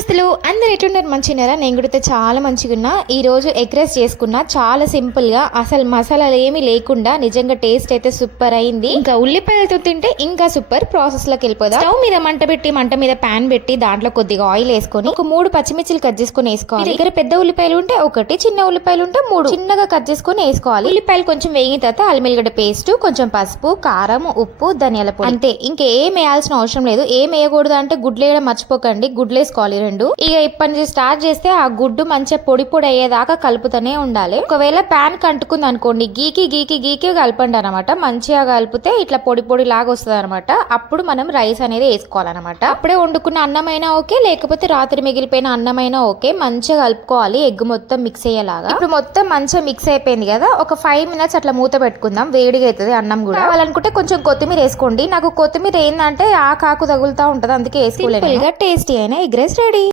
దోస్తులు అందరు ఎట్లున్నారు? మంచిగా నేను కూడా చాలా మంచిగా ఉన్నా. ఈ రోజు ఎగ్ రైస్ చేసుకున్నా, చాలా సింపుల్ గా, అసలు మసాలాలు ఏమీ లేకుండా నిజంగా టేస్ట్ అయితే సూపర్ అయింది. ఇంకా ఉల్లిపాయలతో తింటే ఇంకా సూపర్. ప్రాసెస్ లోకి వెళ్ళిపోదాం. స్టవ్ మీద మంట మీద ప్యాన్ పెట్టి దాంట్లో కొద్దిగా ఆయిల్ వేసుకొని ఒక 3 పచ్చిమిర్చిలు కట్ చేసుకుని వేసుకోవాలి. దగ్గర పెద్ద ఉల్లిపాయలు ఉంటే ఒకటి, చిన్న ఉల్లిపాయలు ఉంటే 3 చిన్నగా కట్ చేసుకుని వేసుకోవాలి. ఉల్లిపాయలు కొంచెం వేగిన తర్వాత అల్లిమిల్లిగడ్డ పేస్ట్, కొంచెం పసుపు, కారం, ఉప్పు, ధనియాల పొడి, అంతే. ఇంకా ఏం వేయాల్సిన అవసరం లేదు. ఏం వేయకూడదు అంటే గుడ్లు వేయడం మర్చిపోకండి, గుడ్లు వేసుకోవాలి 2. ఇక ఇప్పటి నుంచి స్టార్ట్ చేస్తే ఆ గుడ్డు మంచిగా పొడి పొడి అయ్యేదాకా కలుపుతూనే ఉండాలి. ఒకవేళ ప్యాన్ కంటుకుంది అనుకోండి, గీకి కలపండి అనమాట. మంచిగా కలిపితే ఇట్లా పొడి పొడి లాగా వస్తుంది అనమాట. అప్పుడు మనం రైస్ అనేది వేసుకోవాలన్నమాట. అప్పుడే వండుకున్న అన్నమైనా ఓకే, లేకపోతే రాత్రి మిగిలిపోయిన అన్నమైనా ఓకే. మంచిగా కలుపుకోవాలి, ఎగ్ మొత్తం మిక్స్ అయ్యేలాగా. ఇప్పుడు మొత్తం మంచిగా మిక్స్ అయిపోయింది కదా, ఒక 5 మినిట్స్ అట్లా మూత పెట్టుకుందాం. వేడిగా అవుతుంది అన్నం కూడా. కావాలనుకుంటే కొంచెం కొత్తిమీర వేసుకోండి. నాకు కొత్తిమీర ఏంటంటే ఆకు తగులుతా ఉంటది, అందుకే వేసుకోలేదు. టేస్టీ అయినా ఎగ్ రైస్ రెడీ.